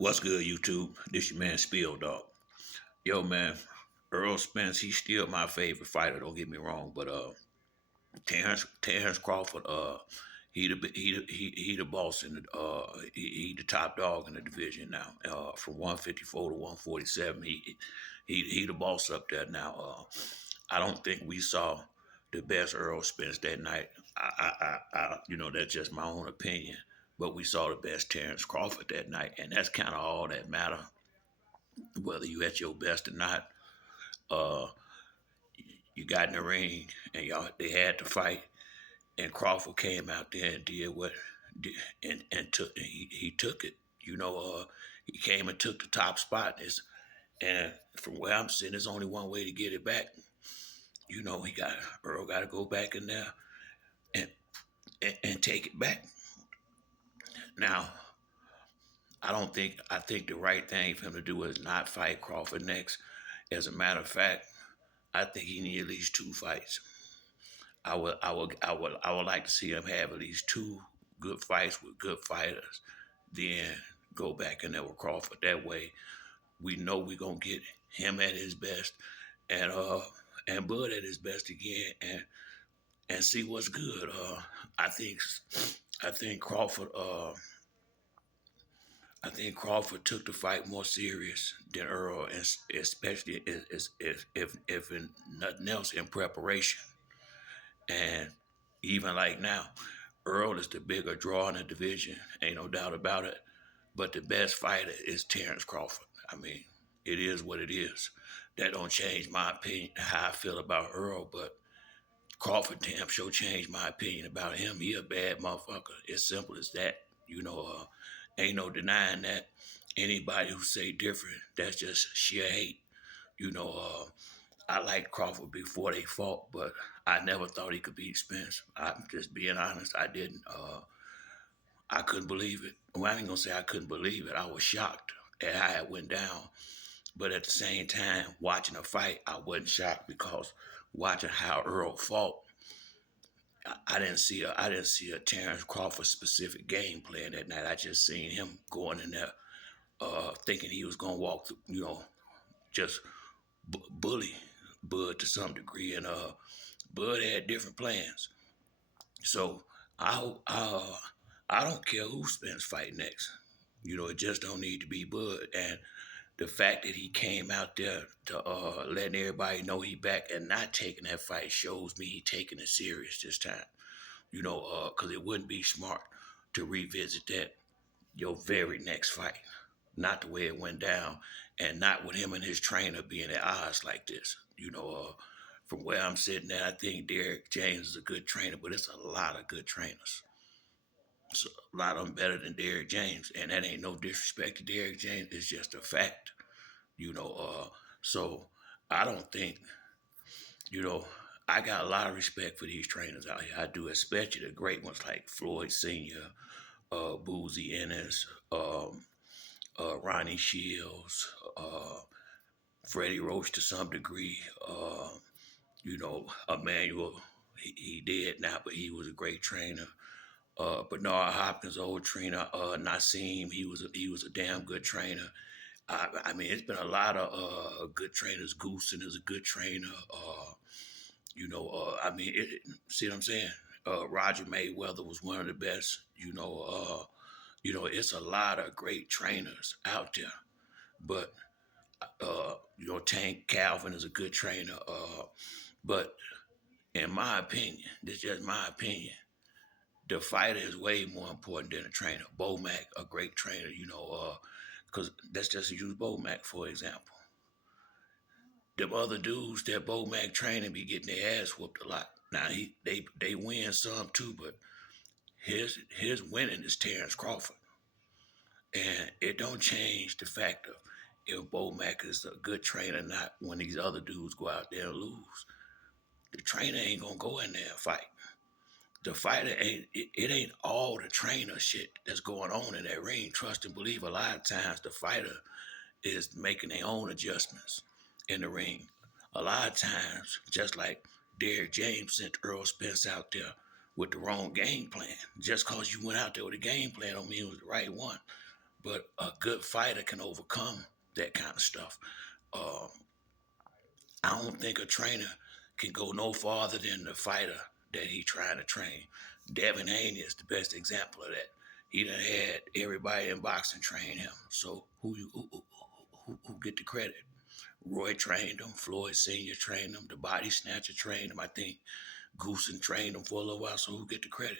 What's good, YouTube? This your man Spill Dog. Yo, man, Errol Spence, he's still my favorite fighter. Don't get me wrong, but Terrence Crawford, he the boss in the he the top dog in the division now. From 154 to 147, he the boss up there now. I don't think we saw the best Errol Spence that night. That's just my own opinion. But we saw the best Terrence Crawford that night, and that's kind of all that matter. Whether you at your best or not, uh, you got in the ring, and they had to fight, and Crawford came out there and did what, and took he took it. He came and took the top spot. And from where I'm sitting, there's only one way to get it back. Earl got to go back in there and, and take it back. Now, I think the right thing for him to do is not fight Crawford next. As a matter of fact, I think he needs at least two fights. I would like to see him have at least two good fights with good fighters, then go back in there with Crawford. That way, we know we're gonna get him at his best, and Bud at his best again, and see what's good. I think Crawford. I think Crawford took the fight more serious than Earl, especially if in nothing else in preparation. And even like now, Earl is the bigger draw in the division, ain't no doubt about it. But the best fighter is Terrence Crawford. I mean, it is what it is. That don't change my opinion how I feel about Earl, but Crawford damn sure changed my opinion about him. He a bad motherfucker. It's simple as that. Ain't no denying that. Anybody who say different, that's just sheer hate. You know, I liked Crawford before they fought, but I never thought he could beat Spence. I'm just being honest. I didn't. I couldn't believe it. Well, I ain't gonna say I couldn't believe it. I was shocked at how it went down. But at the same time, watching a fight, I wasn't shocked because watching how Earl fought, I didn't see a Terrence Crawford specific game plan that night. I just seen him going in there, thinking he was gonna walk through, just bully Bud to some degree, and Bud had different plans. So I don't care who Spence fight next. It just don't need to be Bud. And the fact that he came out there to letting everybody know he back and not taking that fight shows me he taking it serious this time. Because it wouldn't be smart to revisit that your very next fight, not the way it went down, and not with him and his trainer being at odds like this. From where I'm sitting at, I think Derek James is a good trainer, but it's a lot of good trainers. So a lot of them better than Derek James, and that ain't no disrespect to Derek James. It's just a fact. So I don't think, you know, I got a lot of respect for these trainers out here. I do, especially the great ones like Floyd Senior, Boozy Ennis, Ronnie Shields, Freddie Roach to some degree. Emmanuel, he dead now, but he was a great trainer. Bernard Hopkins, old trainer. Nassim, he was a damn good trainer. I mean, it's been a lot of good trainers. Goosen is a good trainer. See what I'm saying? Roger Mayweather was one of the best. It's a lot of great trainers out there. But Tank Calvin is a good trainer. But in my opinion, this is just my opinion, the fighter is way more important than a trainer. Bo Mack, a great trainer, because let's just use Bo Mack for example. Them other dudes that Bo Mack training be getting their ass whooped a lot. Now they win some too, but his winning is Terrence Crawford. And it don't change the fact of if Bo Mack is a good trainer or not when these other dudes go out there and lose. The trainer ain't gonna go in there and fight. The fighter it ain't all the trainer shit that's going on in that ring. Trust and believe, a lot of times the fighter is making their own adjustments in the ring. A lot of times, just like Derek James sent Errol Spence out there with the wrong game plan. Just cause you went out there with a game plan don't mean it was the right one. but a good fighter can overcome that kind of stuff. Um, I don't think a trainer can go no farther than the fighter that he trying to train. Devin Haney is the best example of that. He done had everybody in boxing train him. So who get the credit? Roy trained him. Floyd Senior trained him. The Body Snatcher trained him. I think Goosen trained him for a little while. So who get the credit?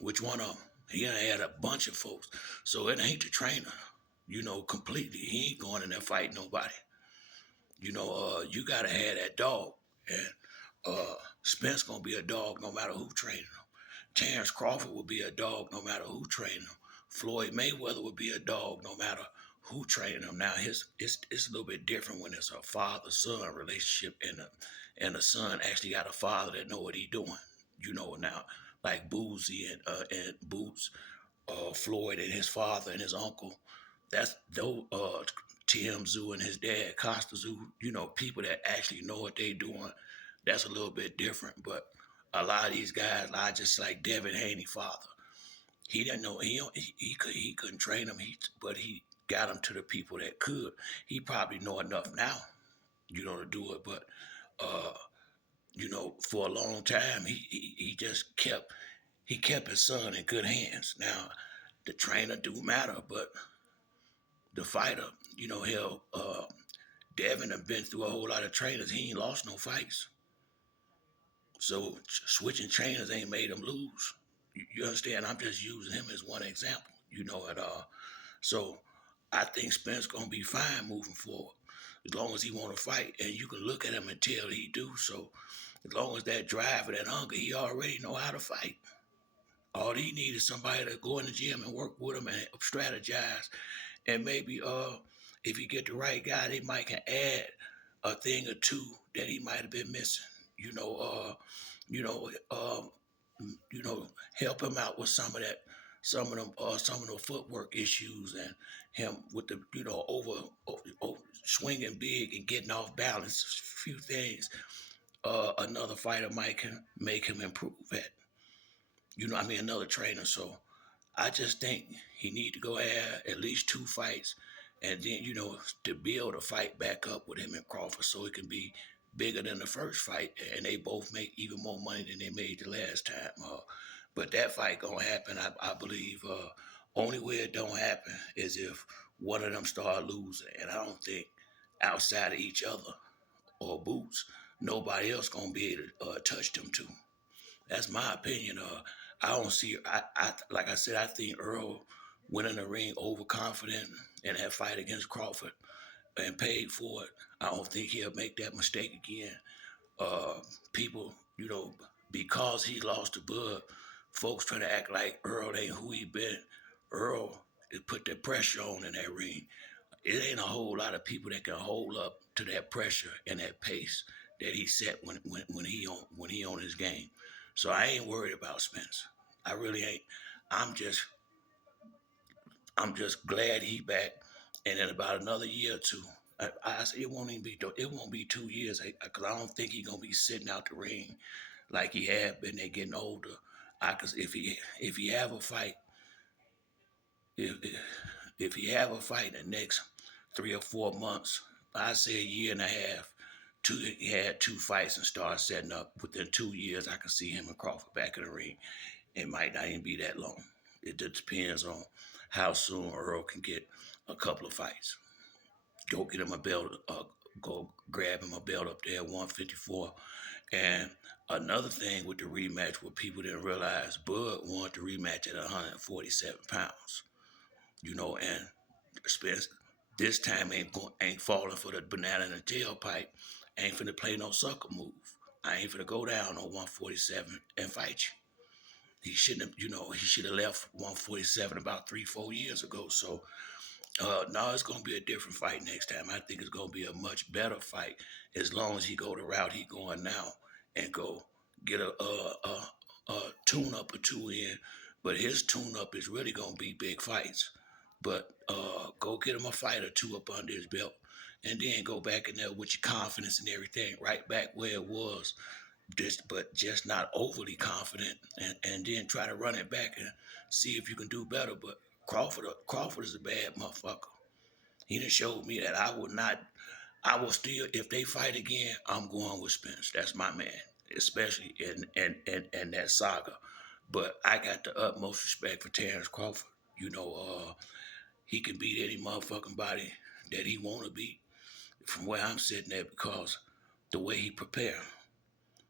Which one of them? He done had a bunch of folks. So it ain't the trainer, completely. He ain't going in there fighting nobody. You gotta have that dog. And Spence gonna be a dog no matter who training him. Terrence Crawford will be a dog no matter who training him. Floyd Mayweather will be a dog no matter who training him. Now it's a little bit different when it's a father-son relationship and the son actually got a father that know what he doing. Now like Boozy and Boots, Floyd and his father and his uncle. That's those Tim Zoo and his dad, Costa Zoo, people that actually know what they doing. That's a little bit different. But a lot of these guys, I just like Devin Haney father. He didn't know he couldn't train them, but he got them to the people that could. He probably know enough now, to do it. But uh, for a long time he just kept his son in good hands. Now the trainer do matter, but the fighter, hell, Devin have been through a whole lot of trainers. He ain't lost no fights. So switching trainers ain't made him lose. You understand? I'm just using him as one example. So I think Spence gonna be fine moving forward as long as he want to fight, and you can look at him and tell he do. So as long as that drive and that hunger, he already know how to fight. All he need is somebody to go in the gym and work with him and strategize. And maybe if you get the right guy, they might can add a thing or two that he might have been missing. You know, you know, um, help him out with some of the footwork issues, and him with the over swinging big and getting off balance. Few things another fighter might can make him improve at. Another trainer. So I just think he need to go have at least two fights, and then to be able to fight back up with him and Crawford, so it can be bigger than the first fight, and they both make even more money than they made the last time. But that fight gonna happen, I believe. Only way it don't happen is if one of them start losing, and I don't think outside of each other or Boots, nobody else gonna be able to touch them two. That's my opinion. I don't see. I like I said. I think Earl went in the ring overconfident in that fight against Crawford and paid for it. I don't think he'll make that mistake again. Uh, People, because he lost to Bud, folks try to act like Earl ain't who he been. Earl put the pressure on in that ring. It ain't a whole lot of people that can hold up to that pressure and that pace that he set when he on his game. So I ain't worried about Spence. I really ain't. I'm just I'm just glad he back. And in about another year or two, I say it won't be 2 years because I don't think he's gonna be sitting out the ring like he had been. They getting older. Cause if he have a fight, if if he have a fight in the next 3 or 4 months, I say a year and a half. He had two fights and started setting up. Within 2 years, I can see him and Crawford back in the ring. It might not even be that long. It just depends on how soon Earl can get a couple of fights. Go get him a belt. Go grab him a belt up there at 154. And another thing with the rematch, what people didn't realize, Bud wanted the rematch at 147 pounds. And Spence this time ain't falling for the banana in the tailpipe. Ain't finna play no sucker move. I ain't finna go down on 147 and fight you. He should have left 147 about 3, 4 years ago. So no, it's gonna be a different fight next time. I think it's gonna be a much better fight as long as he go the route he going now and go get a tune up or two in. But his tune up is really gonna be big fights. But go get him a fight or two up under his belt, and then go back in there with your confidence and everything, right back where it was, just not overly confident, and then try to run it back and see if you can do better. But Crawford is a bad motherfucker. He done showed me that I will still, if they fight again, I'm going with Spence. That's my man, especially in that saga. But I got the utmost respect for Terrence Crawford. You know, he can beat any motherfucking body that he want to beat from where I'm sitting at because the way he prepare.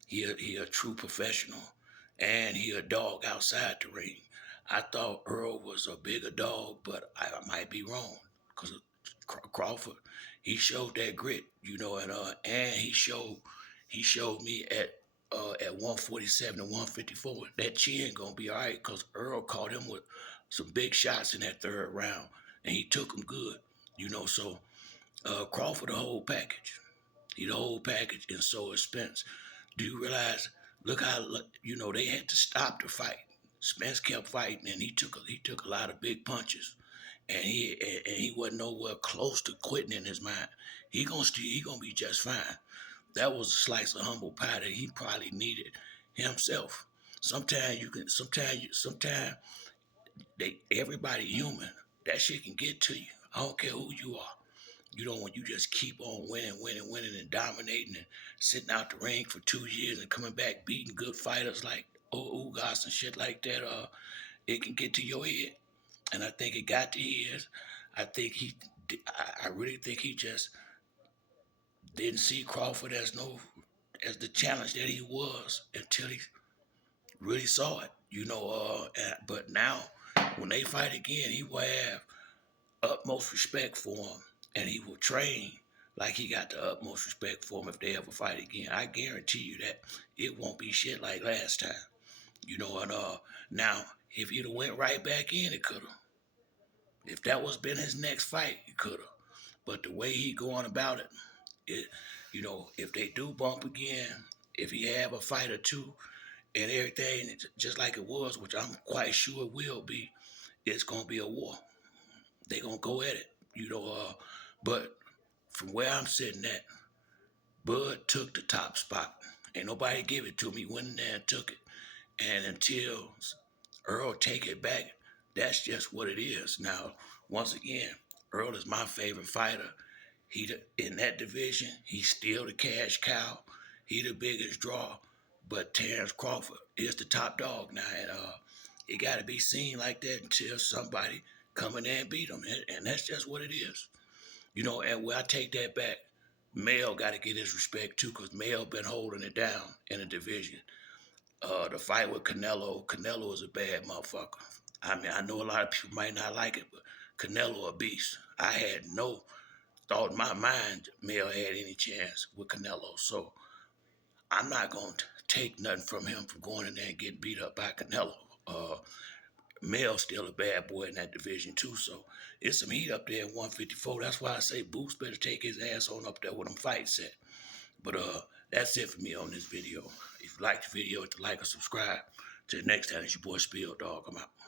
He a true professional, and he a dog outside the ring. I thought Earl was a bigger dog, but I might be wrong because Crawford, he showed that grit, you know, and he showed me at 147 and 154 that chin gonna be all right because Earl caught him with some big shots in that third round, and he took them good, you know. So Crawford the whole package. He the whole package, and so is Spence. Do you realize? Look how you know they had to stop the fight. Spence kept fighting, and he took a lot of big punches, and he wasn't nowhere close to quitting in his mind. He gonna be just fine. That was a slice of humble pie that he probably needed himself. Sometimes everybody human. That shit can get to you. I don't care who you are. You know, when you just keep on winning, and dominating and sitting out the ring for 2 years and coming back beating good fighters like Ugas and shit like that, it can get to your head. And I think it got to his. I think I really think he just didn't see Crawford as the challenge that he was until he really saw it. You know, but now when they fight again, he will have utmost respect for him, and he will train like he got the utmost respect for him if they ever fight again. I guarantee you that it won't be shit like last time. You know, and now if he'd have went right back in, it could have. If that was been his next fight, it could have. But the way he going about it, you know, if they do bump again, if he have a fight or two and everything, just like it was, which I'm quite sure it will be, it's gonna be a war. They gonna go at it, you know. But from where I'm sitting at, Bud took the top spot. Ain't nobody give it to me. Went in there and took it. And until Earl take it back, that's just what it is. Now, once again, Earl is my favorite fighter. In that division, he's still the cash cow. He the biggest draw. But Terrence Crawford is the top dog now, and it got to be seen like that until somebody come in there and beat him, and that's just what it is. You know, and where I take that back, Mel got to get his respect too, because Mel been holding it down in the division. The fight with Canelo is a bad motherfucker. I mean, I know a lot of people might not like it, but Canelo a beast. I had no thought in my mind Mel had any chance with Canelo. So I'm not going to take nothing from him for going in there and getting beat up by Canelo. Mel's still a bad boy in that division too, so it's some heat up there at 154. That's why I say Boots better take his ass on up there with them fights at. But that's it for me on this video. If you like the video, hit the like or subscribe. Till next time, it's your boy Spill Dog. I'm out.